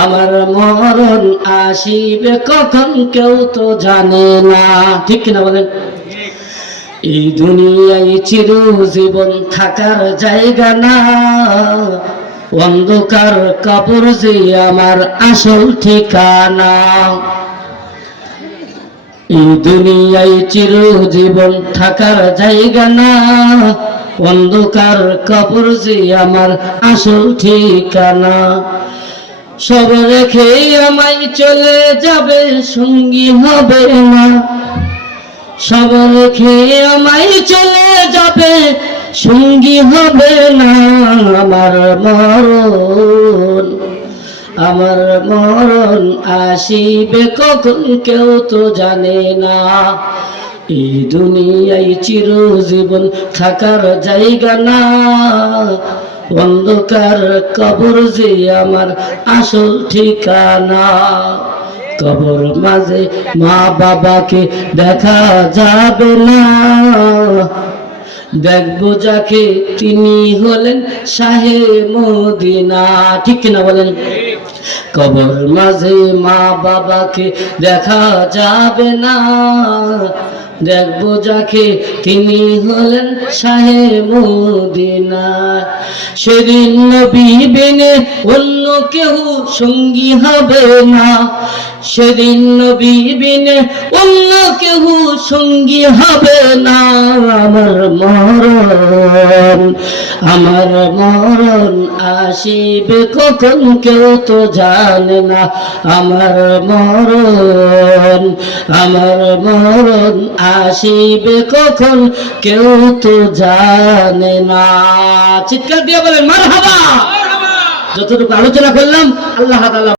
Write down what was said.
আমার মরণ আসিবে কখন কেউ তো জানে না, ঠিক কিনা বলেন? এই দুনিয়ায় চিরজীবন থাকার জায়গা না, অন্ধকার কবর যে আমার আসল ঠিকানা। এই দুনিয়ায় চিরজীবন থাকার জায়গা না, অন্ধকার কবর যে আমার আসল ঠিকানা। সব রেখে আমায় চলে যাবে, সঙ্গী হবে না। সব রেখে আমায় চলে যাবে, সঙ্গী হবে না। আমার মরণ, আমার মরণ আসিবে কখন কেউ তো জানে না। এই দুনিয়ায় চিরজীবন থাকার জায়গা না, অন্ধকার কবর যে আমার আসল ঠিকানা। কবর মাঝে মা বাবাকে দেখা যাবে না, দেখবো যাকে তিনি হলেন শাহে মদিনা, ঠিক কিনা বলেন? কবর মাঝে মা বাবাকে দেখা যাবে না, দেখবো যাকে তিনি হলেন শাহে মদিনা। সেদিন নবী বিনে অন্য কেউ সঙ্গী হবে না, সেদিন নবী বিনে অন্য কেউ সঙ্গী হবে না। আমার মরণ, আমার মরণ আসিবে কখন কেউ তো জানে না। আমার মরণ, আমার মরণ আসিবে কখন কেউ তো জানে না। চিৎকার দিয়ে বলেন মারহাবা। যতটুকু আলোচনা করলাম আল্লাহ তাআলা